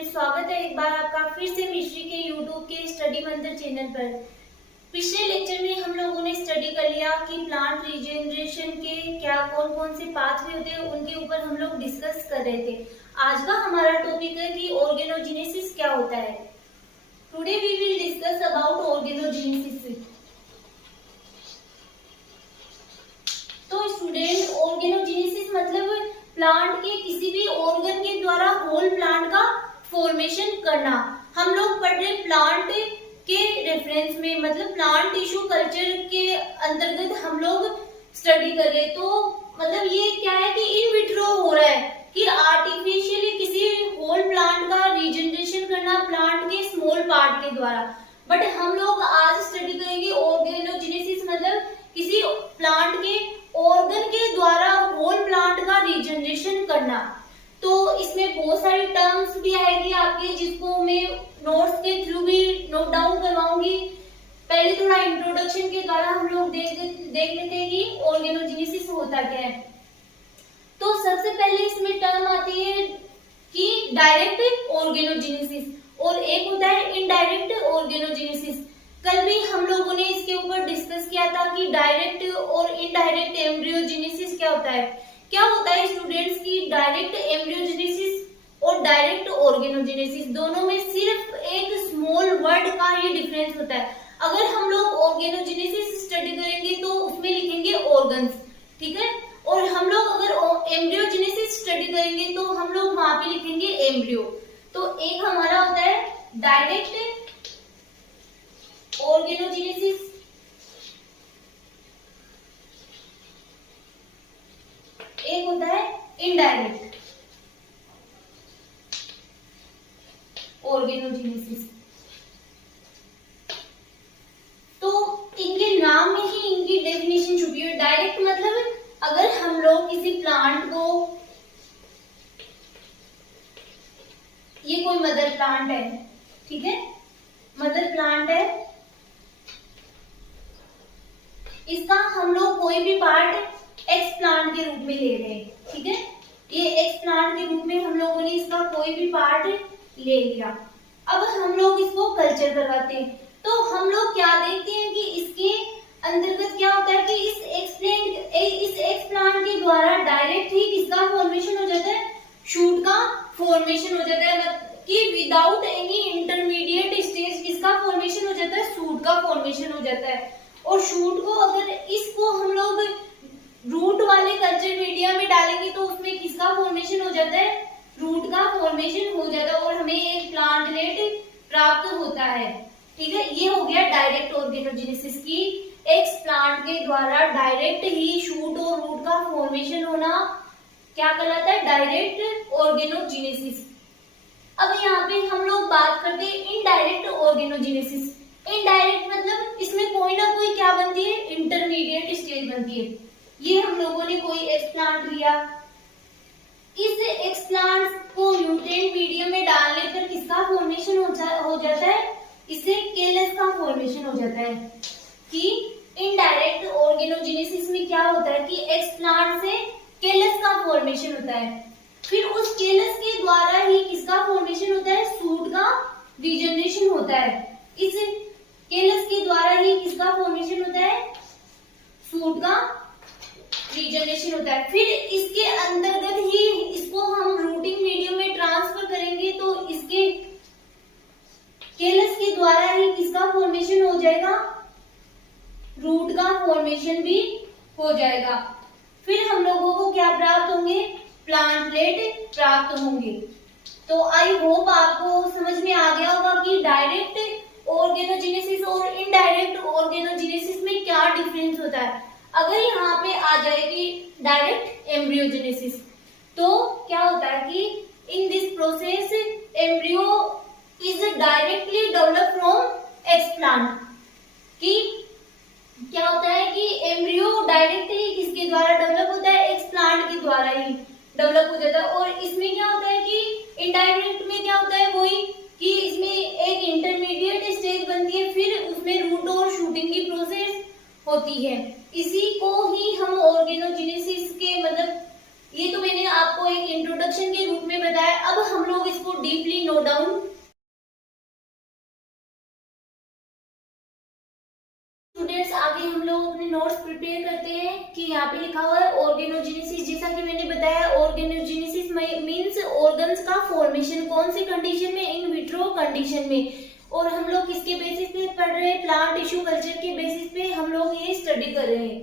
Student, स्वागत है एक बार आपका फिर से मिश्री के यूट्यूब के स्टडी मंदिर चैनल पर। पिछले लेक्चर में हम लोगों ने स्टडी कर लिया कि प्लांट रीजनरेशन के क्या कौन कौन से पाथवे होते हैं, उनके ऊपर हम लोग डिस्कस कर रहे थे। आज का हमारा टॉपिक है कि ऑर्गेनोजेनेसिस क्या होता है। Today we will discuss about organogenesis. तो स्टूडेंट, ऑर्गेनोजेनेसिस मतलब प्लांट के किसी भी ऑर्गन के द्वारा होल प्लांट का फॉर्मेशन करना। हम लोग पढ़ रहे प्लांट के रेफरेंस में, मतलब प्लांट टिश्यू कल्चर के अंतर्गत हम लोग स्टडी कर रहे। तो मतलब ये क्या है कि इन विट्रो हो रहा है कि आर्टिफिशियली किसी होल प्लांट का रीजनरेशन करना प्लांट के स्मॉल पार्ट के द्वारा। बट हम लोग आज स्टडी करेंगे ऑर्गेनोजेनेसिस मतलब किसी प्लांट के ऑर्गन के द्वारा होल प्लांट का रीजनरेशन करना। तो इसमें बहुत सारी टर्म्स भी आएगी आपके, जिसको मैं नोट्स के थ्रू भी नोट डाउन करवाऊंगी। पहले थोड़ा इंट्रोडक्शन के द्वारा हम लोग देख लेते हैं कि ऑर्गेनोजेनेसिस होता क्या है। तो सबसे पहले इसमें टर्म आती है कि डायरेक्ट ऑर्गेनोजेनेसिस और एक होता है इनडायरेक्ट ऑर्गेनोजेनेसिस। कल भी हम लोगों ने इसके ऊपर डिस्कस किया था कि डायरेक्ट और इनडायरेक्ट एम्ब्रियोजेनेसिस क्या होता है। क्या होता है स्टूडेंट्स की डायरेक्ट एम्ब्रियोजेनेसिस और डायरेक्ट ऑर्गेनोजेनेसिस दोनों में सिर्फ एक स्मॉल वर्ड का ही डिफरेंस होता है। अगर हम लोग ऑर्गेनोजेनेसिस स्टडी करेंगे तो उसमें लिखेंगे ऑर्गन्स, ठीक है, और हम लोग अगर एम्ब्रियोजेनेसिस स्टडी करेंगे तो हम लोग वहां पे लिखेंगे एम्ब्रियो। तो एक हमारा होता है डायरेक्ट ऑर्गेनोजेनेसिस, एक होता है इनडायरेक्ट ऑर्गेनोजेनेसिस। तो इनके नाम में ही इनकी डेफिनेशन छुपी है। डायरेक्ट मतलब अगर हम लोग किसी प्लांट को, ये कोई मदर प्लांट है, ठीक है, मदर प्लांट है, इसका हम लोग कोई भी पार्ट एक्स प्लांट के रूप में ले रहे हैं, ठीक है, ये एक्स प्लांट के रूप में हम लोगों ने इसका कोई भी पार्ट ले लिया। अब हम लोग इसको कल्चर करवाते हैं तो हम लोग क्या देखते हैं कि इसके अंतर्गत क्या होता है कि इस एक्स प्लांट के द्वारा डायरेक्ट ही किसका फॉर्मेशन हो जाता है, शूट का फॉर्मेशन हो जाता है। मतलब कि विदाउट एनी इंटरमीडिएट स्टेज किसका फॉर्मेशन हो जाता है, शूट का फॉर्मेशन हो जाता है। और शूट को अगर इसको हम लोग रूट वाले कल्चर मीडिया में डालेंगे तो उसमें किसका फॉर्मेशन हो जाता है, रूट का फॉर्मेशन हो जाता है और हमें एक प्लांटलेट प्राप्त होता है, ठीक है। ये हो गया डायरेक्ट ऑर्गेनोजेनेसिस की एक्स प्लांट के द्वारा डायरेक्ट ही शूट और रूट का फॉर्मेशन होना क्या कहलाता है, डायरेक्ट ऑर्गेनोजेनेसिस। अब यहाँ पे हम लोग बात करते हैं इनडायरेक्ट ऑर्गेनोजेनेसिस। इनडायरेक्ट मतलब इसमें कोई ना कोई क्या बनती है, इंटरमीडिएट स्टेज बनती है। ये हम लोगों ने कोई एक्स प्लांट लिया, इस एक्स प्लांट को न्यूट्रिएंट मीडियम में डालने पर किसका फॉर्मेशन हो जाता है, इससे केलस का फॉर्मेशन हो जाता है। कि इनडायरेक्ट ऑर्गेनोजेनेसिस में क्या होता है कि एक्स प्लांट से केलस का फॉर्मेशन होता है, फिर उस केलस के द्वारा ही किसका फॉर्मेशन होता है, सूट का रीजनरेशन होता है। इस केलस के द्वारा ही किसका फॉर्मेशन होता है, सूट का रीजनरेशन होता है। फिर इसके अंतर्गत ही इसको हम रूटिंग मीडियम में ट्रांसफर करेंगे तो इसके केलस के द्वारा ही किसका फॉर्मेशन हो जाएगा, रूट का फॉर्मेशन भी हो जाएगा। फिर हम लोगों को क्या प्राप्त होंगे, प्लांटलेट प्राप्त होंगे। तो आई होप आपको समझ में आ गया होगा कि डायरेक्ट ऑर्गेनोजेनेसिस और इनडायरेक्ट ऑर्गेनोजेनेसिस में क्या डिफरेंस होता है। अगर यहाँ पे आ जाए कि डायरेक्ट एम्ब्रियोजेनेसिस तो क्या होता है कि in this process embryo is directly develop from x plant. कि क्या होता है कि एम्ब्रियो डायरेक्ट ही किसके द्वारा डेवलप होता है, एक्स प्लांट के द्वारा ही डेवलप हो जाता है। और इसमें क्या होता है कि इनडायरेक्ट में क्या होता है वही कि इसमें एक इंटरमीडिएट स्टेज बनती है, फिर उसमें रूट और शूटिंग की प्रोसेस होती है। इसी को ही हम ऑर्गेनोजेनेसिस के मतलब ये तो मैंने आपको एक इंट्रोडक्शन के रूप में बताया। अब हम लोग इसको डीपली नोट डाउन। स्टूडेंट्स, आगे हम लोग अपने नोट्स प्रिपेयर करते हैं कि यहाँ पे लिखा हुआ है ऑर्गेनोजेनेसिस। जैसा कि मैंने बताया, ऑर्गेनोजेनेसिस मींस ऑर्गन्स का फॉर्मेशन। कौन सी कंडीशन में? इन विट्रो कंडीशन में। और हम लोग किसके बेसिस पे पढ़ रहे हैं? प्लांट टिश्यू कल्चर के बेसिस पे हम लोग ये स्टडी कर रहे हैं।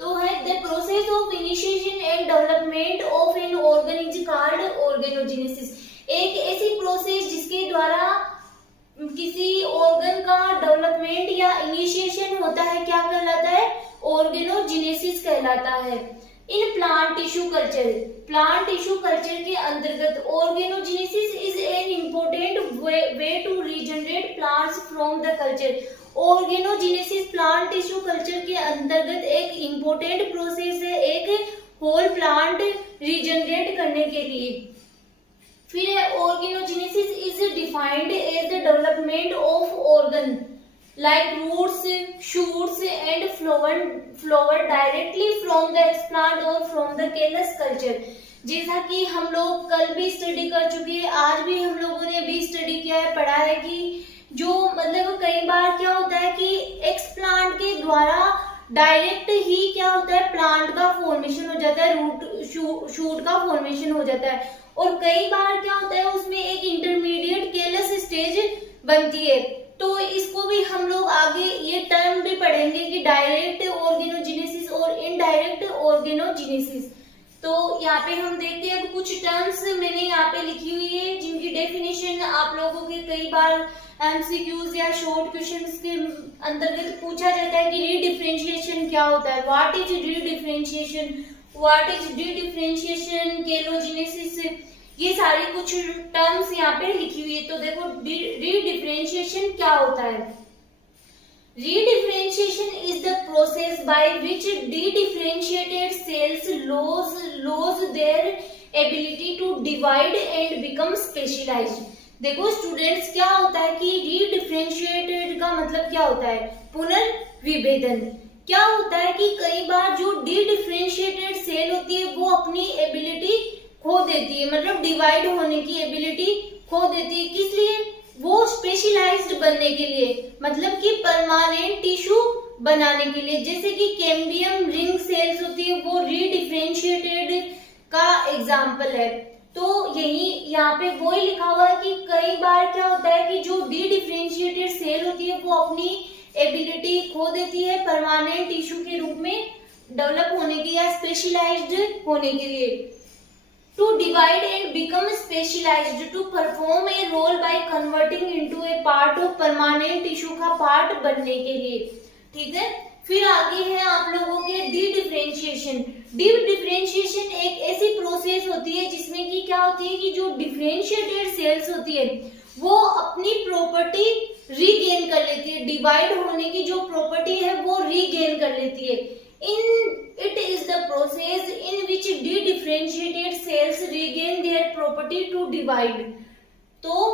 तो है the process of initiation and development of an organ is called organogenesis. एक ऐसी प्रोसेस जिसके द्वारा किसी ऑर्गन का डेवलपमेंट या इनिशिएशन होता है, क्या कहलाता है? ऑर्गेनोजेनेसिस कहलाता है। In plant tissue culture, plant tissue culture के अंतर्गत organogenesis is an important way to regenerate plants from the culture. Organogenesis plant tissue culture के अंतर्गत एक इम्पोर्टेंट प्रोसेस है, एक होल प्लांट रीजनरेट करने के लिए। फिर organogenesis is defined as the development of organ like roots, shoots and flower directly from the plant or from the callus culture। जैसा कि हम लोग कल भी स्टडी कर चुके हैं, आज भी हम लोगों ने अभी स्टडी किया है, पढ़ा है कि जो मतलब कई बार क्या होता है कि एक्सप्लांट के द्वारा डायरेक्ट ही क्या होता है, प्लांट का फॉर्मेशन हो जाता है, रूट शूट का फॉर्मेशन हो जाता है। और कई बार क्या होता है, उसमें एक इंटरमीडिएट केलस स्टेज बनती है। तो इसको भी हम लोग आगे ये टर्म भी पढ़ेंगे कि डायरेक्ट ऑर्गेनोजेनेसिस और इनडायरेक्ट ऑर्गेनोजेनेसिस। तो यहाँ पे हम देखते हैं कुछ टर्म्स मैंने यहाँ पे लिखी हुई है जिनकी डेफिनेशन आप लोगों के कई बार एमसीक्यूज या शॉर्ट क्वेश्चंस के अंतर्गत पूछा जाता है कि रीडिफरेंशिएशन क्या होता है। What is redifferentiation, what is differentiation, caulogenesis, ये सारी कुछ टर्म्स यहाँ पे लिखी हुई है। तो देखो रीडिफरेंशिएशन क्या होता है। Redifferentiation is the process by which differentiated cells lose their ability to divide and become specialised. देखो स्टूडेंट्स, क्या होता है कि रीडिफरेंशिएटेड का मतलब क्या होता है? पुनर्विभेदन। क्या होता है कि कई बार जो डिफरेंशिएटेड सेल होती है वो अपनी एबिलिटी खो देती है, मतलब डिवाइड होने की एबिलिटी खो देती है। किस लिए? वो स्पेशलाइज्ड बनने के लिए, मतलब कि परमानेंट टिश्यू बनाने के लिए। जैसे कि कैम्बियम रिंग सेल्स होती है, वो रीडिफरेंशिएटेड का एग्जाम्पल है। तो यही यहाँ पे वो ही लिखा हुआ है कि कई बार क्या होता है कि जो डिफरेंशिएटेड सेल होती है वो अपनी एबिलिटी खो देती है परमानेंट टिश्यू के रूप में डेवलप होने की या स्पेशलाइज्ड होने के लिए। To divide and become specialized to perform a role by converting into a part of permanent tissue का पार्ट बनने के लिए। ठीक है, फिर आगे है आप लोगों के डिफरेंशिएशन। डिफरेंशिएशन एक ऐसी प्रोसेस होती है जिसमें कि क्या होती है कि जो डिफरेंशिएटेड सेल्स होती है वो अपनी प्रॉपर्टी रीगेन कर लेती है, डिवाइड होने की जो प्रॉपर्टी है वो रीगेन कर लेती है। It is the process in which differentiated cells regain their property to divide। तो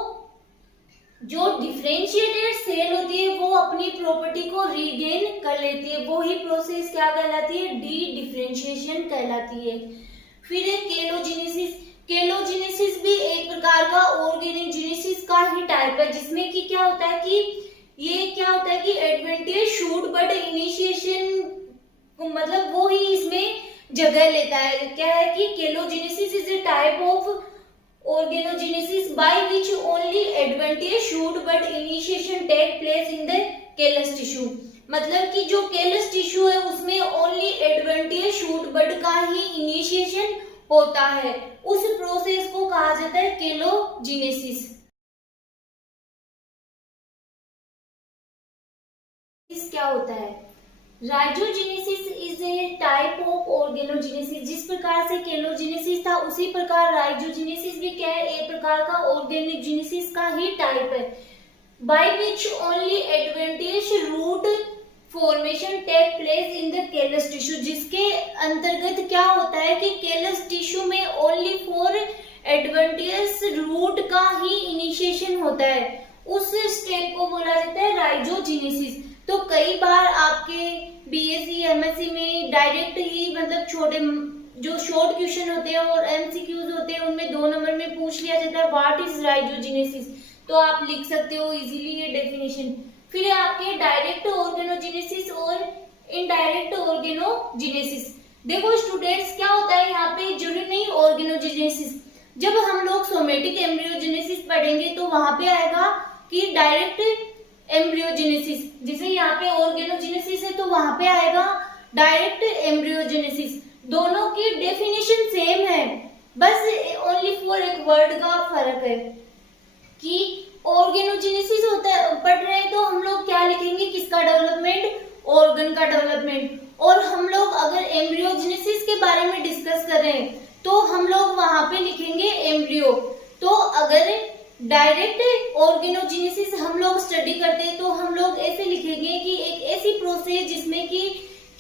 जो डिफरेंशिएटेड सेल होती है वो अपनी प्रॉपर्टी को रीगेन कर लेती है, वो ही प्रोसेस क्या कहलाती है? डिफरेंशिएशन कहलाती है। फिर है केलोजेनेसिस। केलोजेनेसिस भी एक प्रकार का ऑर्गेनोजेनेसिस का ही टाइप है, जिसमें कि क्या होता है कि ये क्या होता है कि एडवेंटेज शूट बट इनिशिएशन मतलब वो ही इसमें जगह लेता है। क्या है कि caulogenesis is a type of organogenesis by which only advantage shoot but initiation take place in the callus tissue. मतलब कि जो केलस टिश्यू है उसमें ओनली एडवेंटेज शूट बट का ही इनिशिएशन होता है, उस प्रोसेस को कहा जाता है केलोजेनेसिस। क्या होता है? Rhizogenesis is a type of organogenesis. जिस प्रकार से केलोजेनेसिस था उसी प्रकार राइजोजेनेसिस भी क्या है? एक प्रकार का ऑर्गेनोजेनेसिस का ही टाइप है। By which only advantage root formation take place in the callus tissue. जिसके अंतर्गत क्या होता है कि केलस टिश्यू में ओनली फॉर एडवेंटेज रूट का ही इनिशिएशन होता है, उस स्टेप को बोला जाता है राइजोजेनेसिस। तो कई बार आपके बीएससी एमएससी में डायरेक्ट ही मतलब छोटे जो शॉर्ट क्वेश्चन होते हैं और एमसीक्यूज होते हैं उनमें 2 नंबर में पूछ लिया जाता है व्हाट इज राइजोजेनेसिस, तो आप लिख सकते हो इजीली ये डेफिनेशन। फिर है आपके डायरेक्ट ऑर्गेनोजेनेसिस और इनडायरेक्ट ऑर्गेनोजेनेसिस। देखो स्टूडेंट्स क्या होता है यहाँ पे, जरूरी नहीं ऑर्गेनोजेनेसिस, जब हम लोग सोमेटिक एम्ब्रियोजेनेसिस पढ़ेंगे तो वहां पे आएगा कि डायरेक्ट एम्ब्रियोजेनेसिस, जैसे यहाँ पे ऑर्गेनोजेनेसिस है तो वहां पे आएगा डायरेक्ट एम्ब्रियोजेनेसिस। दोनों की डेफिनेशन सेम है, बस ओनली फॉर एक वर्ड का फर्क है कि ऑर्गेनोजेनेसिस होता है पढ़ रहे हैं तो हम लोग क्या लिखेंगे, किसका डेवलपमेंट, ऑर्गन का डेवलपमेंट। और हम लोग अगर एम्ब्रियोजेनेसिस के बारे में डिस्कस कर रहे हैं तो हम लोग वहां पे लिखेंगे एम्ब्रियो। तो अगर डायरेक्ट ऑर्गेनोजेनेसिस हम लोग स्टडी करते हैं तो हम लोग ऐसे लिखेंगे कि एक ऐसी प्रोसेस जिसमें कि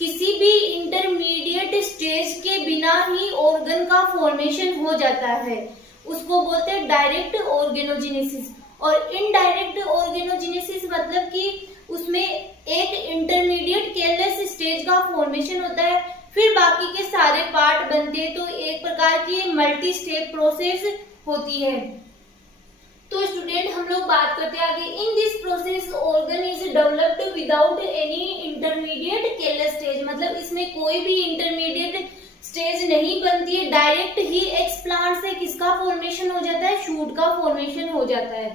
किसी भी इंटरमीडिएट स्टेज के बिना ही ऑर्गन का फॉर्मेशन हो जाता है, उसको बोलते हैं डायरेक्ट ऑर्गेनोजेनेसिस। और इनडायरेक्ट ऑर्गेनोजेनेसिस मतलब कि उसमें एक इंटरमीडिएट केयरलेस स्टेज का फॉर्मेशन होता है, फिर बाकी के सारे पार्ट बनते हैं, तो एक प्रकार की मल्टी स्टेप प्रोसेस होती है। तो स्टूडेंट हम लोग बात करते हैं आगे, in this process organ is developed without any intermediate careless stage, मतलब इसमें कोई भी इंटरमीडिएट स्टेज नहीं बनती है, डायरेक्ट ही एक्सप्लांट से किसका फॉर्मेशन हो जाता है, शूट का फॉर्मेशन हो जाता है।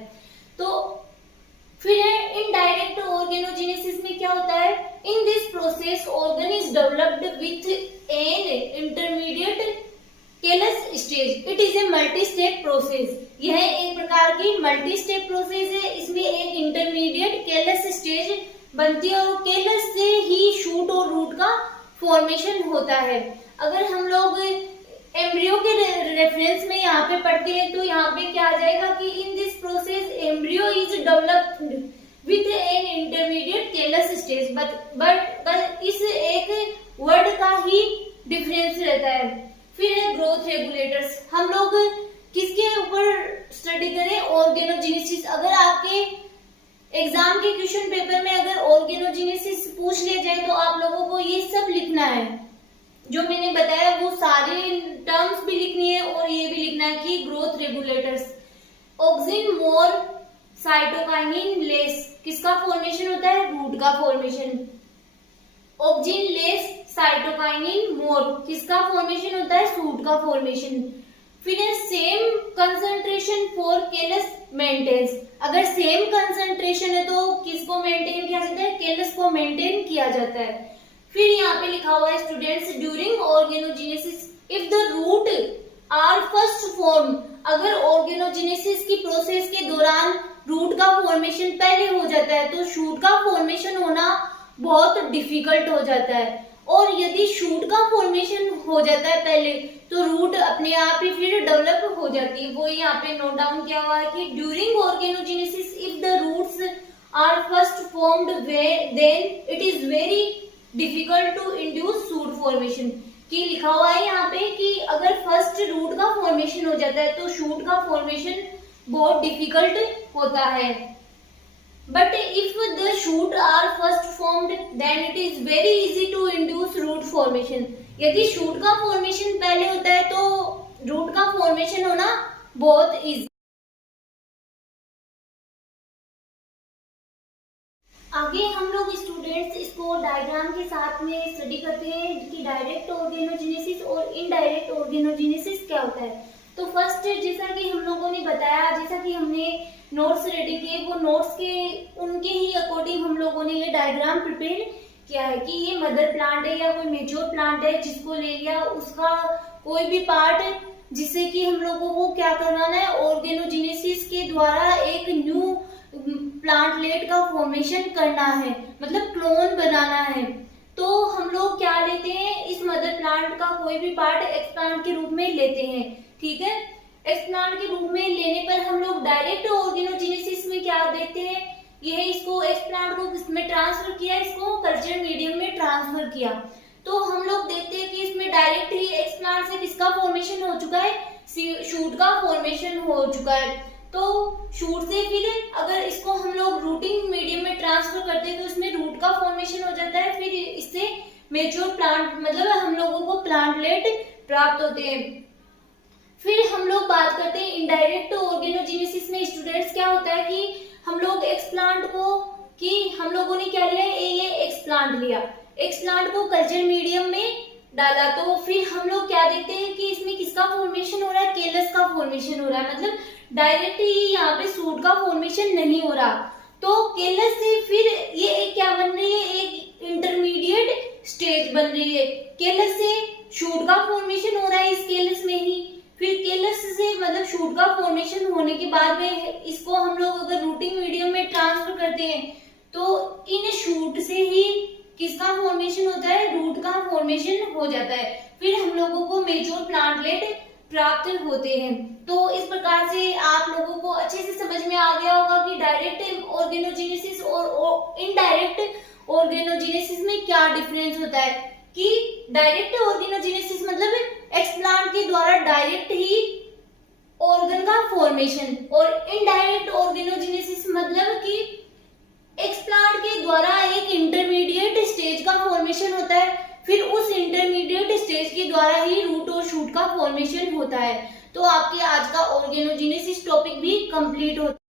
तो फिर है इनडायरेक्ट ऑर्गेनोजेनेसिस में क्या होता है, in this process organ is developed with an intermediate careless stage, it is a multi step process. यह एक प्रकार की मल्टी स्टेप प्रोसेस है, इसमें एक इंटरमीडिएट केयरलेस स्टेज बनती है और केयरलेस से ही शूट और रूट का फॉर्मेशन होता है। अगर हम लोग एम्ब्रियो के रेफरेंस में यहाँ पे पढ़ते हैं तो यहाँ पे क्या आ जाएगा कि in this process embryo is developed with an intermediate careless stage, but इस एक वर्ड का ही डिफरेंस रहता है। फिर है ग्रोथ रेगुलेटर्स, हम लोग किसके ऊपर स्टडी करें, ऑर्गेनोजेनेसिस। अगर आपके एग्जाम के क्वेश्चन पेपर में अगर ऑर्गेनोजेनेसिस पूछ लिया जाए तो आप लोगों को ये सब लिखना है, जो मैंने बताया वो सारे टर्म्स भी लिखनी है और ये भी लिखना है कि growth regulators, auxin more cytokinin less, किसका फॉर्मेशन होता है, रूट का formation. Auxin less cytokinin more, किसका फॉर्मेशन होता है, शूट का फॉर्मेशन। फिर same concentration for callus maintenance, अगर सेम कंसंट्रेशन है तो किसको मेंटेन किया जाता है, केयरलेस को मेंटेन किया जाता है। फिर यहाँ पे लिखा हुआ है students, during organogenesis if the root are first form, अगर ऑर्गेनोजेनेसिस की प्रोसेस के दौरान रूट का फॉर्मेशन पहले हो जाता है तो शूट का फॉर्मेशन होना बहुत डिफिकल्ट हो जाता है, और यदि शूट का फॉर्मेशन हो जाता है पहले तो रूट अपने आप ही फिर डेवलप हो जाती है। वो यहाँ पे नोट डाउन किया हुआ है कि during organogenesis if the roots are first formed then it is very difficult to induce shoot formation, कि लिखा हुआ है यहाँ पे कि अगर फर्स्ट रूट का फॉर्मेशन हो जाता है तो शूट का फॉर्मेशन बहुत डिफिकल्ट होता है। But if the shoot are first formed then it is very easy to induce root formation, यदि शूट का फॉर्मेशन पहले होता है तो रूट का फॉर्मेशन होना बहुत इजी। आगे हम लोग स्टूडेंट्स इसको डायग्राम के साथ में स्टडी करते हैं कि डायरेक्ट ऑर्गेनोजेनेसिस और इनडायरेक्ट ऑर्गेनोजेनेसिस क्या होता है। तो फर्स्ट जैसा कि हम लोगों ने बताया, जैसा कि हमने नोट्स रेडी किए, वो नोट्स के उनके ही अकॉर्डिंग हम लोगों ने ये डायग्राम प्रिपेयर किया है कि ये मदर प्लांट है या कोई मेच्योर प्लांट है, जिसको ले लिया उसका कोई भी पार्ट जिससे कि हम लोगों को क्या करवाना है, ऑर्गेनोजेनेसिस के द्वारा एक न्यू प्लांटलेट का फॉर्मेशन करना है, मतलब क्लोन बनाना है। तो हम लोग क्या लेते हैं, इस मदर प्लांट का कोई भी पार्ट एक्सप्लांट के रूप में लेते हैं, ठीक है। एक्सप्लांट के रूप में लेने पर हम लोग डायरेक्ट ऑर्गेनोजेनेसिस में क्या देखते हैं, यह इसको एक्सप्लांट को किसमें ट्रांसफर किया, इसको कल्चर मीडियम में ट्रांसफर किया। तो हम लोग देखते हैं कि इसमें डायरेक्ट ही एक्सप्लांट से किसका फॉर्मेशन हो चुका है, शूट का फॉर्मेशन हो चुका है। तो शूट से फिर अगर इसको हम लोग रूटिंग मीडियम में ट्रांसफर करते हैं तो इसमें रूट का फॉर्मेशन हो जाता है, फिर इससे मेच्योर प्लांट मतलब हम लोगों को प्लांटलेट प्राप्त होते हैं। फिर हम लोग बात करते हैं इनडायरेक्ट ऑर्गेनोजेनेसिस में स्टूडेंट्स क्या होता है कि हम लोग एक्सप्लांट को हम लोगों ने क्या लिया, ये एक्सप्लांट लिया, एक्सप्लांट को कल्चर मीडियम में डाला, तो फिर हम लोग क्या देखते हैं कि इसमें किसका फॉर्मेशन हो रहा है, केलस का फॉर्मेशन हो रहा है, मतलब डायरेक्ट ही यहाँ पे शूट का फॉर्मेशन नहीं हो रहा। तो केलस से फिर ये एक क्या बन रही है, एक इंटरमीडिएट स्टेज बन रही है। केलस से शूट का फॉर्मेशन हो रहा है इस केलस में ही, फिर केलस से मतलब शूट का फॉर्मेशन होने के बाद में इसको हम लोग अगर रूटिंग मीडियम में ट्रांसफर करते हैं तो इन शूट से ही किसका फॉर्मेशन होता है, रूट का फॉर्मेशन हो जाता है। फिर हम लोगों को मेच्योर प्लांटलेट प्राप्त होते हैं। तो इस प्रकार से आप लोगों को अच्छे से समझ में आ गया होगा कि डायरेक्ट ऑर्गेनोजेनेसिस और इनडायरेक्ट ऑर्गेनोजेनेसिस में क्या डिफरेंस होता है। कि डायरेक्ट ऑर्गेनोजेनेसिस मतलब एक्सप्लांट के द्वारा डायरेक्ट ही ऑर्गन का फॉर्मेशन, और इनडायरेक्ट ऑर्गेनोजेनेसिस मतलब कि एक्सप्लांट के द्वारा एक इंटरमीडिएट स्टेज का फॉर्मेशन होता है, फिर उस इंटरमीडिएट स्टेज के द्वारा ही रूट और शूट का फॉर्मेशन होता है। तो आपके आज का ऑर्गेनोजेनेसिस टॉपिक भी कंप्लीट होता है।